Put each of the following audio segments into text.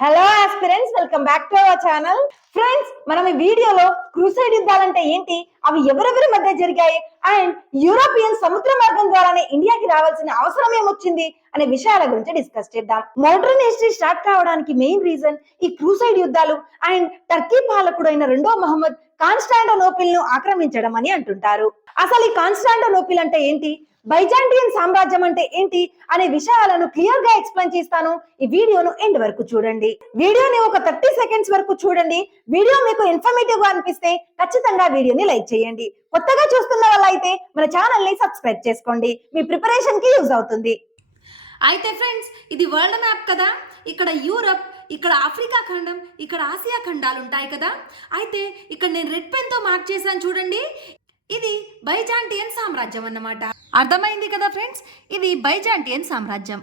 Hello aspirants, welcome back to our channel. Friends, మనం ఈ వీడియోలో క్రూసైడ్ యుద్ధాలంటే ఏంటి, అవి ఎవరెవరి మధ్య జరిగాయి, అండ్ యూరోపియన్ సముద్ర మార్గం ద్వారానే ఇండియాకి రావాల్సిన అవసరం ఏమొచ్చింది అనే విషయాల గురించి డిస్కస్ చేద్దాం. మోడర్న్ హిస్టరీ స్టార్ట్ కావడానికి మెయిన్ రీజన్ ఈ క్రూసైడ్ యుద్ధాలు అండ్ టర్కీ పాలకుడైన రెండో మహమ్మద్ కాన్స్టాంటినోపిల్ ను ఆక్రమించడం అని అంటుంటారు. అసలు ఈ కాన్స్టాంటినోపిల్ అంటే ఏంటి, బైజాంటియన్ సామ్రాజ్యం అంటే ఏంటి అనే విషయాలను క్లియర్ గా ఎక్స్ప్లెయిన్ చేస్తాను. ఈ వీడియోను ఎండ్ వరకు చూడండి. వీడియోని ఒక 30 సెకండ్స్ వరకు చూడండి. వీడియో మీకు ఇన్ఫర్మేటివ్ గా అనిపిస్తే ఖచ్చితంగా వీడియోని లైక్ చేయండి. కొత్తగా చూస్తున్న వాళ్ళైతే మన ఛానల్ ని సబ్స్క్రైబ్ చేసుకోండి. మీ ప్రిపరేషన్ కి యూజ్ అవుతుంది. అయితే ఫ్రెండ్స్, ఇది వరల్డ్ మ్యాప్ కదా. ఇక్కడ యూరప్, ఇక్కడ ఆఫ్రికా ఖండం, ఇక్కడ ఆసియా ఖండాలు ఉంటాయి కదా. అయితే ఇక్కడ నేను రెడ్ పెన్ తో మార్క్ చేశాను చూడండి. ఇది బైజాంటియన్ సామ్రాజ్యం అన్నమాట. అర్థమైంది కదా ఫ్రెండ్స్, ఇది బైజాంటియన్ సామ్రాజ్యం.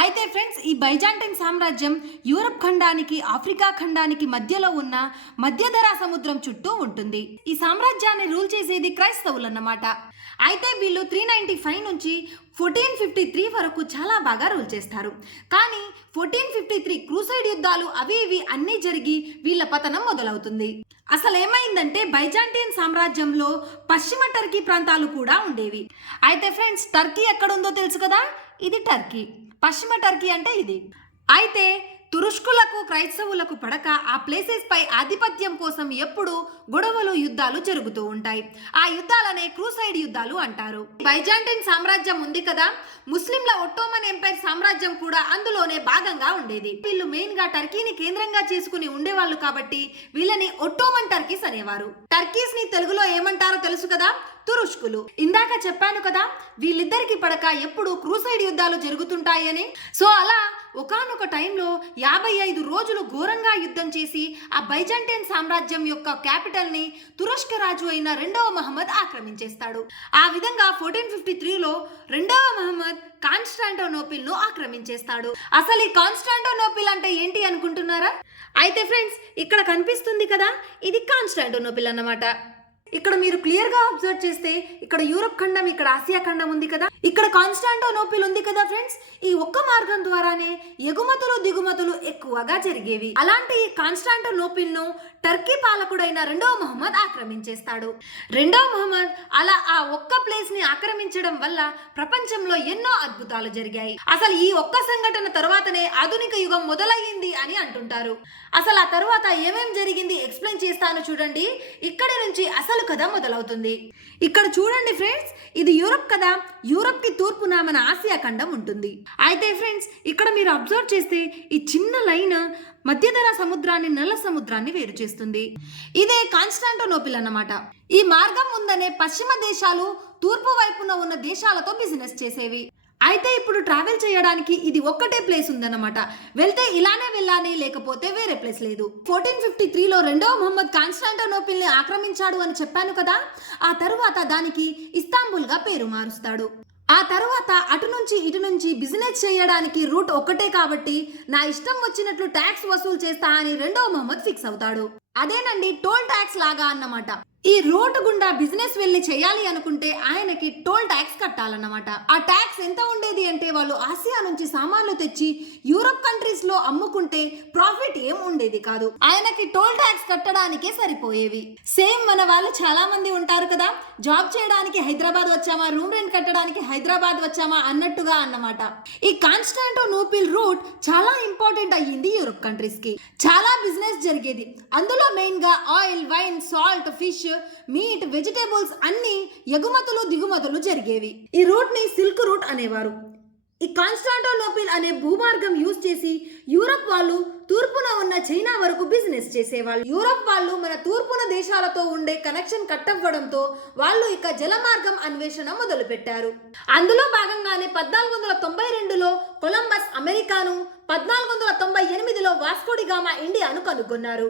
అయితే ఫ్రెండ్స్, ఈ బైజాంటైన్ సామ్రాజ్యం యూరప్ ఖండానికి ఆఫ్రికా ఖండానికి మధ్యలో ఉన్న మధ్యధరా సముద్రం చుట్టూ ఉంటుంది. ఈ సామ్రాజ్యాన్ని రూల్ చేసేది క్రైస్తవులు అన్నమాట. అయితే వీళ్ళు 395 నుంచి 1453 వరకు చాలా బాగా రూల్ చేస్తారు. కానీ 1453 క్రూసైడ్ యుద్ధాలు అవి ఇవి అన్నీ జరిగి వీళ్ళ పతనం మొదలవుతుంది. అసలు ఏమైందంటే, బైజాంటియన్ సామ్రాజ్యంలో పశ్చిమ టర్కీ ప్రాంతాలు కూడా ఉండేవి. అయితే ఫ్రెండ్స్, టర్కీ ఎక్కడుందో తెలుసు కదా, ఇది టర్కీ. పశ్చిమ టర్కీ అంటే ఇది. అయితే తురుష్కులకు క్రైస్తవులకు పడక ఆ ప్లేసెస్ పై ఆధిపత్యం కోసం ఎప్పుడు గొడవలు యుద్ధాలు జరుగుతూ ఉంటాయి. ఆ యుద్ధాలనే క్రూసైడ్ యుద్ధాలు అంటారు. బైజాంటైన్ సామ్రాజ్యం ఉంది కదా, ముస్లింల ఒట్టోమన్ ఎంపైర్ సామ్రాజ్యం కూడా అందులోనే భాగంగా ఉండేది. వీళ్ళు మెయిన్ గా టర్కీని కేంద్రంగా చేసుకుని ఉండేవాళ్ళు కాబట్టి వీళ్ళని ఒట్టోమన్ టర్కీస్ అనేవారు. టర్కీస్ ని తెలుగులో ఏమంటారో తెలుసు కదా, తురుష్కులు. ఇందాక చెప్పాను కదా, వీళ్ళిద్దరికి పడక ఎప్పుడు క్రూసైడ్ యుద్ధాలు జరుగుతుంటాయని. సో అలా ఒకానొక టైంలో 55 రోజులు ఘోరంగా యుద్ధం చేసి ఆ బైజాంటియన్ సామ్రాజ్యం యొక్క క్యాపిటల్ ని తురష్క రాజు అయిన రెండవ మహమ్మద్ ఆక్రమించేస్తాడు. ఆ విధంగా 1453లో రెండవ మహమ్మద్ కాన్స్టాంటినోపిల్ ను ఆక్రమించేస్తాడు. అసలు ఈ కాన్స్టాంటినోపిల్ అంటే ఏంటి అనుకుంటున్నారా? అయితే ఫ్రెండ్స్, ఇక్కడ కనిపిస్తుంది కదా, ఇది కాన్స్టాంటినోపిల్ అన్నమాట. ఇక్కడ మీరు క్లియర్ గా అబ్జర్వ్ చేస్తే ఇక్కడ యూరప్ ఖండం, ఇక్కడ ఆసియా ఖండం ఉంది కదా, ఇక్కడ కాన్స్టాంటినోపిల్ ఉంది కదా ఫ్రెండ్స్. ఈ ఒక్క మార్గం ద్వారానే ఎగుమతులు దిగుమతులు ఎక్కువగా జరిగేవి. అలాంటి కాన్స్టాంటినోపిల్ ను టర్కీ పాలకుడైన రెండవ మహమ్మద్ ఆక్రమించేస్తాడు. రెండవ మహమ్మద్ అలా ఆ ఒక్క ప్లేస్ ని ఆక్రమించడం వల్ల ప్రపంచంలో ఎన్నో అద్భుతాలు జరిగాయి. అసలు ఈ ఒక్క సంఘటన తర్వాతనే ఆధునిక యుగం మొదలయ్యింది అని అంటుంటారు. అసలు ఆ తర్వాత ఏమేం జరిగింది ఎక్స్ప్లెయిన్ చేస్తాను చూడండి. ఇక్కడి నుంచి అసలు కథ మొదలవుతుంది. ఇక్కడ చూడండి ఫ్రెండ్స్, ఇది యూరప్ కదా. యూరప్ కి తూర్పున మన ఆసియా ఖండం ఉంటుంది. అయితే ఫ్రెండ్స్, ఇక్కడ మీరు అబ్జర్వ్ చేస్తే ఈ చిన్న లైన్ మధ్యధరా సముద్రాన్ని నల్ల సముద్రాన్ని వేరు చేస్తుంది. ఇదే కాన్స్టాంటినోపిల్ అన్నమాట. ఈ మార్గం ఉందనే పశ్చిమ దేశాలు తూర్పు వైపున ఉన్న దేశాలతో బిజినెస్ చేసేవి. అయితే ఇప్పుడు ట్రావెల్ చేయడానికి ఇది ఒక్కటే ప్లేస్ ఉందన్నమాట. వెళ్తే ఇలానే వెళ్ళాలి, లేకపోతే వేరే ప్లేస్ లేదు. 1453లో రెండవ మహమ్మద్ కాన్స్టాంటినోపిల్ ని ఆక్రమించాడు అని చెప్పాను కదా. ఆ తరువాత దానికి ఇస్తాంబుల్ గా పేరు మారుస్తాడు. ఆ తర్వాత అటు నుంచి ఇటు నుంచి బిజినెస్ చేయడానికి రూట్ ఒక్కటే కాబట్టి నా ఇష్టం వచ్చినట్లు ట్యాక్స్ వసూలు చేస్తా అని రెండవ మహమ్మద్ ఫిక్స్ అవుతాడు. అదేనండి టోల్ ట్యాక్స్ లాగా అన్నమాట. ఈ రోడ్డు గుండా బిజినెస్ వెళ్ళి చేయాలి అనుకుంటే ఆయనకి టోల్ ట్యాక్స్ కట్టాలన్నమాట. ఆ ట్యాక్స్ ఎంత ఉండేది అంటే, వాళ్ళు ఆసియా నుంచి సామాన్లు తెచ్చి యూరప్ కంట్రీస్ లో అమ్ముకుంటే ప్రాఫిట్ ఏం ఉండేది కాదు. ఆయనకి టోల్ ట్యాక్స్ కట్టడానికే సరిపోయేవి. సేమ్ మన వాళ్ళు చాలా మంది ఉంటారు కదా, జాబ్ చేయడానికి హైదరాబాద్ వచ్చామా, రూమ్ రెంట్ కట్టడానికి హైదరాబాద్ వచ్చామా అన్నట్టుగా అన్నమాట. ఈ కాన్స్టాంటినోపిల్ రూట్ చాలా ఇంపార్టెంట్ అయ్యింది యూరప్ కంట్రీస్ కి. చాలా బిజినెస్ జరిగేది. అందులో మెయిన్ గా oil, wine, salt, fish, meet, vegetables అన్ని ఎగుమతులు దిగుమతులు జరిగేవి. ఈ రూట్ ని సిల్క్ రూట్ అనేవారు. ఈ కాన్స్టాంటినోపిల్ అనే భూమార్గం యూజ్ చేసి యూరప్ వాళ్ళు తూర్పున ఉన్న చైనా వరకు బిజినెస్ చేసేవాళ్ళు. యూరప్ వాళ్ళు మన తూర్పున దేశాలతో ఉండే కనెక్షన్ కట్టవ్వడంతో వాళ్ళు ఇక జలమార్గం అన్వేషణ మొదలు పెట్టారు. అందులో భాగంగానే 1492లో కొలంబస్ అమెరికాను, 1498లో వాస్కోడిగామా ఇండియాను కనుగొన్నారు.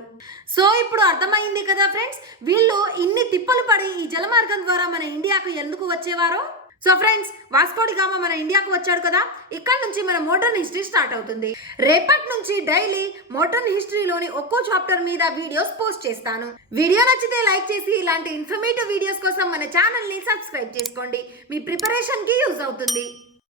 సో ఇప్పుడు అర్థమైంది కదా ఫ్రెండ్స్, వీళ్ళు ఇన్ని తిప్పలు పడి ఈ జలమార్గం ద్వారా మన ఇండియాకు ఎందుకు వచ్చేవారో. సో ఫ్రెండ్స్, వాస్కోడి గామా మన ఇండియాకు వచ్చాడు కదా, ఇక్కడ నుంచి మన మోడర్న్ హిస్టరీ స్టార్ట్ అవుతుంది. రేపటి నుంచి డైలీ మోడర్న్ హిస్టరీలోని ఒక్కో చాప్టర్ మీద వీడియోస్ పోస్ట్ చేస్తాను. వీడియో నచ్చితే లైక్ చేసి ఇలాంటి ఇన్ఫర్మేటివ్ వీడియోస్ కోసం మన ఛానల్ ని సబ్స్క్రైబ్ చేసుకోండి. మీ ప్రిపరేషన్ కి యూజ్ అవుతుంది.